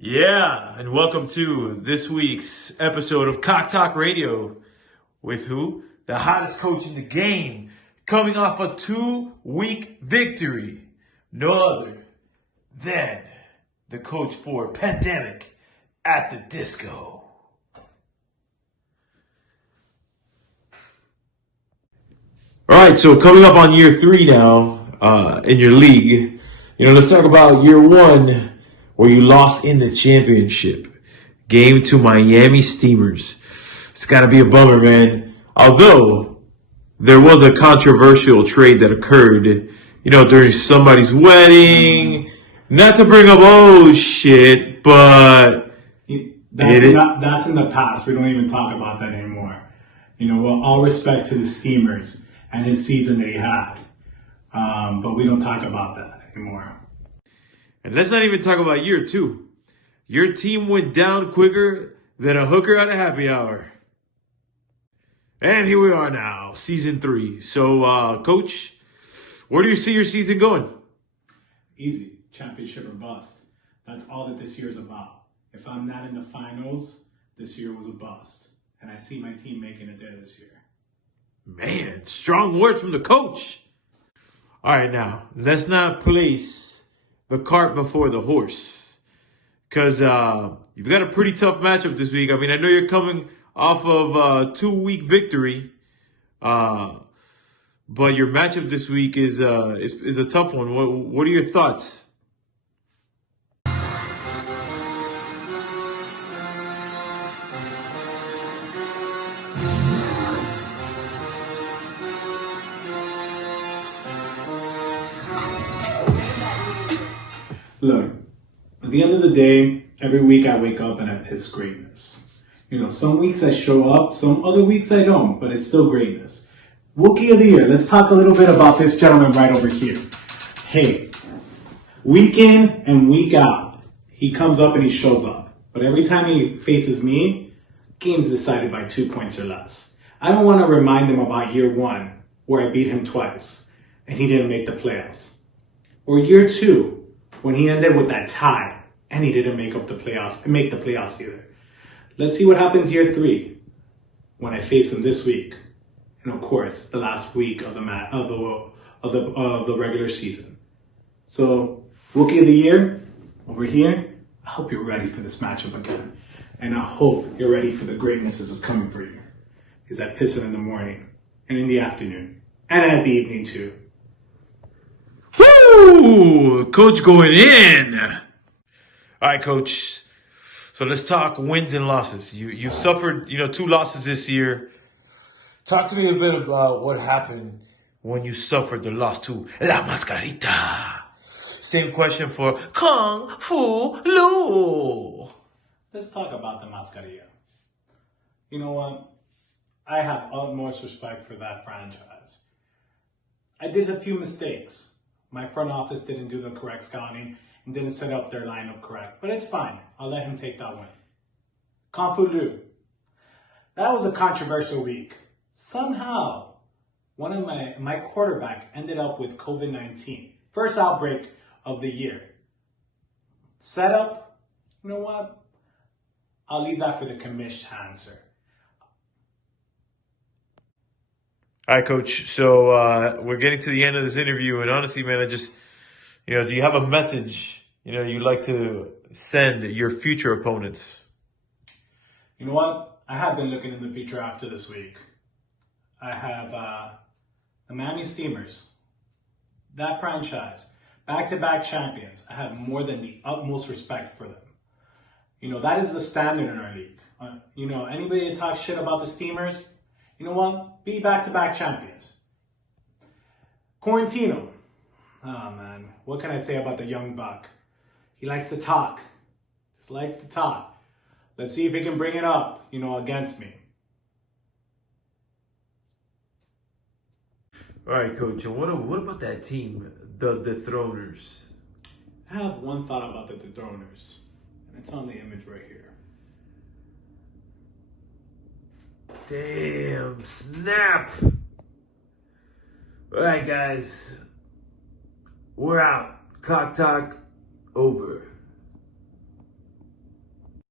Yeah, and welcome to this week's episode of Cock Talk Radio with who? The hottest coach in the game, coming off a 2-week victory. No other than the coach for Pandemic at the Disco. All right, so coming up on year 3 now in your league, let's talk about year 1 where you lost in the championship game to Miami Steamers. It's got to be a bummer, man. Although there was a controversial trade that occurred, during somebody's wedding. Not to bring up old shit, but that's in the past. We don't even talk about that anymore. Well, all respect to the Steamers and his season that he had. But we don't talk about that anymore. And let's not even talk about year 2. Your team went down quicker than a hooker at a happy hour. And here we are now, season 3. So, Coach, where do you see your season going? Easy. Championship or bust. That's all that this year is about. If I'm not in the finals, this year was a bust. And I see my team making it there this year. Man, strong words from the coach. All right, now, let's not place the cart before the horse. Because you've got a pretty tough matchup this week. I mean, I know you're coming off of a 2-week victory. But your matchup this week is a tough one. What are your thoughts? Look, at the end of the day, every week I wake up and I piss greatness. Some weeks I show up, some other weeks I don't, but it's still greatness. Rookie of the Year, let's talk a little bit about this gentleman right over here. Hey, week in and week out, he comes up and he shows up. But every time he faces me, game's decided by 2 points or less. I don't want to remind him about year 1, where I beat him twice, and he didn't make the playoffs. Or year 2, when he ended with that tie, and he didn't make the playoffs either. Let's see what happens year 3, when I face him this week, and of course, the last week of the regular season. So, Rookie of the Year, over here, I hope you're ready for this matchup again, and I hope you're ready for the greatness that is coming for you. Because I piss it in the morning, and in the afternoon, and at the evening too. Woo! Coach going in. All right, Coach. So let's talk wins and losses. You suffered, 2 losses this year. Talk to me a bit about what happened when you suffered the loss to La Mascarita. Same question for Kung Fu Lu. Let's talk about the Mascarilla. You know what? I have utmost respect for that franchise. I did a few mistakes. My front office didn't do the correct scouting and didn't set up their lineup correct. But it's fine. I'll let him take that win. Kung Fu Lu. That was a controversial week. Somehow, one of my quarterback ended up with COVID-19. First outbreak of the year. Setup, you know what? I'll leave that for the commish to answer. All right, Coach. So we're getting to the end of this interview, and honestly, man, I just, do you have a message, you'd like to send your future opponents? You know what? I have been looking in the future after this week. I have the Miami Steamers, that franchise, back-to-back champions. I have more than the utmost respect for them. That is the standard in our league. Anybody that talks shit about the Steamers, you know what? Be back-to-back champions. Quarantino. Oh, man. What can I say about the young buck? He likes to talk. Just likes to talk. Let's see if he can bring it up, against me. All right, Coach. And what about that team, the Throners? I have one thought about the Throners, and it's on the image right here. Damn, snap. All right, guys. We're out. Cock Talk over.